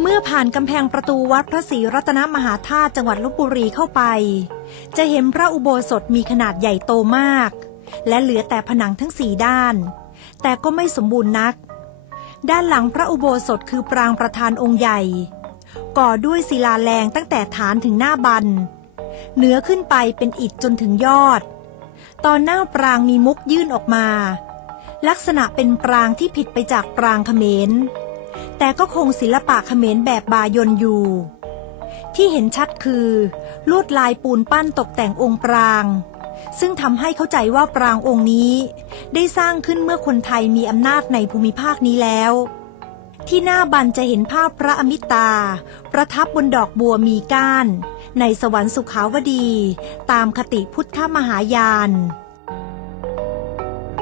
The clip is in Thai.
เมื่อผ่านกำแพงประตูวัดพระศรีรัตนมหาธาตุจังหวัดลบบุรีเข้าไป จะเห็นพระอุโบสถมีขนาดใหญ่โตมาก และเหลือแต่ผนังทั้งสี่ด้าน แต่ก็ไม่สมบูรณ์นัก ด้านหลังพระอุโบสถคือปรางประธานองค์ใหญ่ ก่อด้วยศิลาแรงตั้งแต่ฐานถึงหน้าบัน เหนือขึ้นไปเป็นอิฐจนถึงยอด ตอนหน้าปรางมีมุกยื่นออกมา ลักษณะเป็นปรางที่ผิดไปจากปรางเขมร แต่ก็คงศิลปะเขมรแบบบายนอยู่ ที่เห็นชัดคือ ลวดลายปูนปั้นตกแต่งองค์ปราง ซึ่งทำให้เข้าใจว่าปรางองค์นี้ ได้สร้างขึ้นเมื่อคนไทยมีอำนาจในภูมิภาคนี้แล้ว ที่หน้าบันจะเห็นภาพพระอมิตา ประทับบนดอกบัวมีก้าน ในสวรรค์สุขาวดี ตามคติพุทธมหายาน